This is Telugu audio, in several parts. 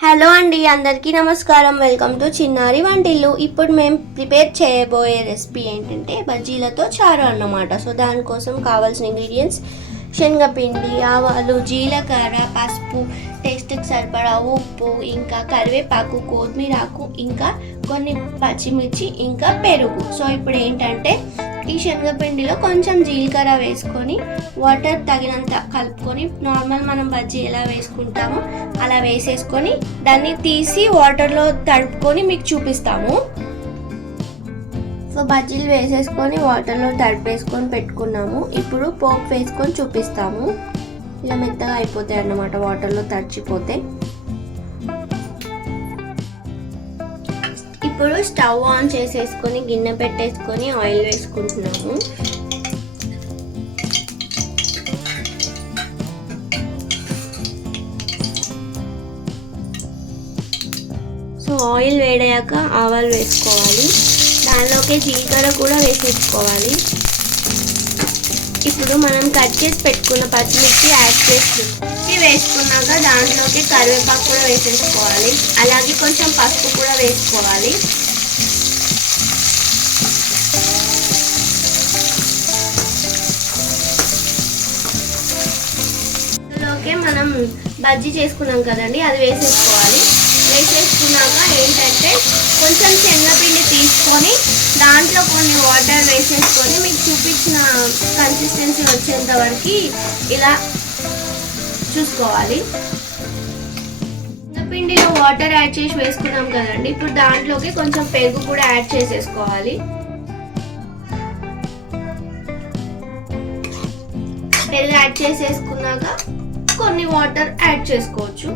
హలో అండి, అందరికీ నమస్కారం. వెల్కమ్ టు చిన్నారి వంటిల్లు. ఇప్పుడు మేము ప్రిపేర్ చేయబోయే రెసిపీ ఏంటంటే బజ్జీలతో చారు అన్నమాట. సో దానికోసం కావాల్సిన ఇంగ్రీడియంట్స్ శనగపిండి, ఆవాలు, జీలకర్ర, పసుపు, టేస్ట్కి సరిపడా ఉప్పు, ఇంకా కరివేపాకు, కొత్తిమీరాకు, ఇంకా కొన్ని పచ్చిమిర్చి, ఇంకా పెరుగు. సో ఇప్పుడు ఏంటంటే ఈ శనగపిండిలో కొంచెం జీలకర్ర వేసుకొని వాటర్ తగినంత కలుపుకొని నార్మల్ మనం బజ్జీ ఎలా వేసుకుంటామో అలా వేసేసుకొని దాన్ని తీసి వాటర్లో తడుపుకొని మీకు చూపిస్తాము. సో బజ్జీలు వేసేసుకొని వాటర్లో తడిపేసుకొని పెట్టుకున్నాము. ఇప్పుడు పోపు వేసుకొని చూపిస్తాము. ఇలా మెత్తగా అయిపోతాయి అన్నమాట వాటర్లో తడిచిపోతే. ఇప్పుడు స్టవ్ ఆన్ చేసేసుకొని గిన్నె పెట్టేసుకొని ఆయిల్ వేసుకుంటున్నాము. సో ఆయిల్ వేడయ్యాక ఆవాలు వేసుకోవాలి, దానిలోకి జీలకర్ర కూడా వేసేసుకోవాలి. ఇప్పుడు మనం కట్ చేసి పెట్టుకున్న పచ్చిమిర్చి యాడ్ వేసుకున్నాక దాంట్లోకి కరివేపాకు కూడా వేసేసుకోవాలి, అలాగే కొంచెం పసుపు కూడా వేసుకోవాలి. ఇందులోకి మనం బజ్జీ చేసుకున్నాం కదండి, అది వేసేసుకోవాలి. వేసేసుకున్నాక ఏంటంటే కొంచెం శనగపిండి తీసుకొని దాంట్లో కొన్ని వాటర్ వేసేసుకొని మీకు చూపించిన కన్సిస్టెన్సీ వచ్చేంత వరకు ఇలా చూసుకోవాలి. శనగపిండిలో వాటర్ యాడ్ చేసి వేసుకున్నాం కదండి, ఇప్పుడు దాంట్లోకి కొంచెం పెరుగు కూడా యాడ్ చేసేసుకోవాలి. పెరుగు యాడ్ చేసేసుకున్నాక కొన్ని వాటర్ యాడ్ చేసుకోవచ్చు.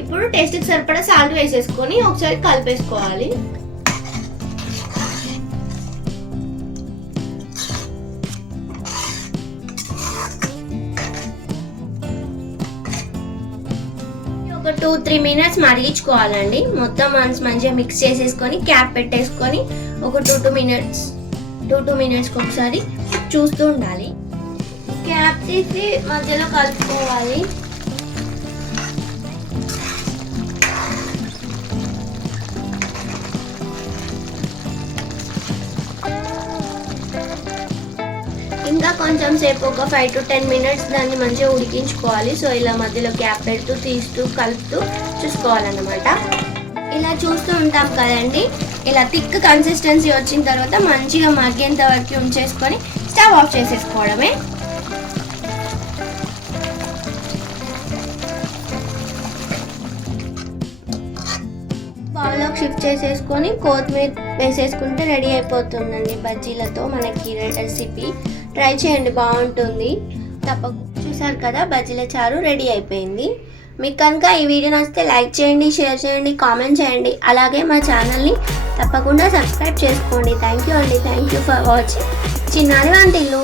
ఇప్పుడు టేస్ట్కి సరిపడా సాల్ట్ వేసేసుకొని ఒకసారి కలిపేసుకోవాలి. ఒక 2-3 మినిట్స్ మరిగించుకోవాలండి. మొత్తం మంచిగా మిక్స్ చేసేసుకొని క్యాప్ పెట్టేసుకొని ఒక 2-2 మినిట్స్కి ఒకసారి చూస్తూ ఉండాలి. క్యాప్ తీసి మధ్యలో కలుపుకోవాలి. ఇంకా కొంచెం సేపు ఒక 5-10 మినిట్స్ దాన్ని మంచిగా ఉడికించుకోవాలి. సో ఇలా మధ్యలో గ్యాప్ పెడుతూ తీస్తూ కలుపుతూ చూసుకోవాలన్నమాట. ఇలా చూస్తూ ఉంటాం కదండి. ఇలా థిక్ కన్సిస్టెన్సీ వచ్చిన తర్వాత మంచిగా మగ్గేంత వరకు ఉంచేసుకొని స్టవ్ ఆఫ్ చేసేసుకోవడమే. బౌల్లోకి షిఫ్ట్ చేసేసుకొని కొత్తిమీర వేసేసుకుంటే రెడీ అయిపోతుందండి బజ్జీలతో మనకి రెసిపీ. ట్రై చేయండి, బాగుంటుంది. తప్పకుండా చూసారు కదా, బజ్జీల చారు రెడీ అయిపోయింది. మీకు కనుక ఈ వీడియో నచ్చితే లైక్ చేయండి, షేర్ చేయండి, కామెంట్ చేయండి. అలాగే మా ఛానల్ని తప్పకుండా సబ్స్క్రైబ్ చేసుకోండి. థ్యాంక్ యూ అండి. థ్యాంక్ యూ ఫర్ వాచింగ్ చిన్నారి వంటిల్లు.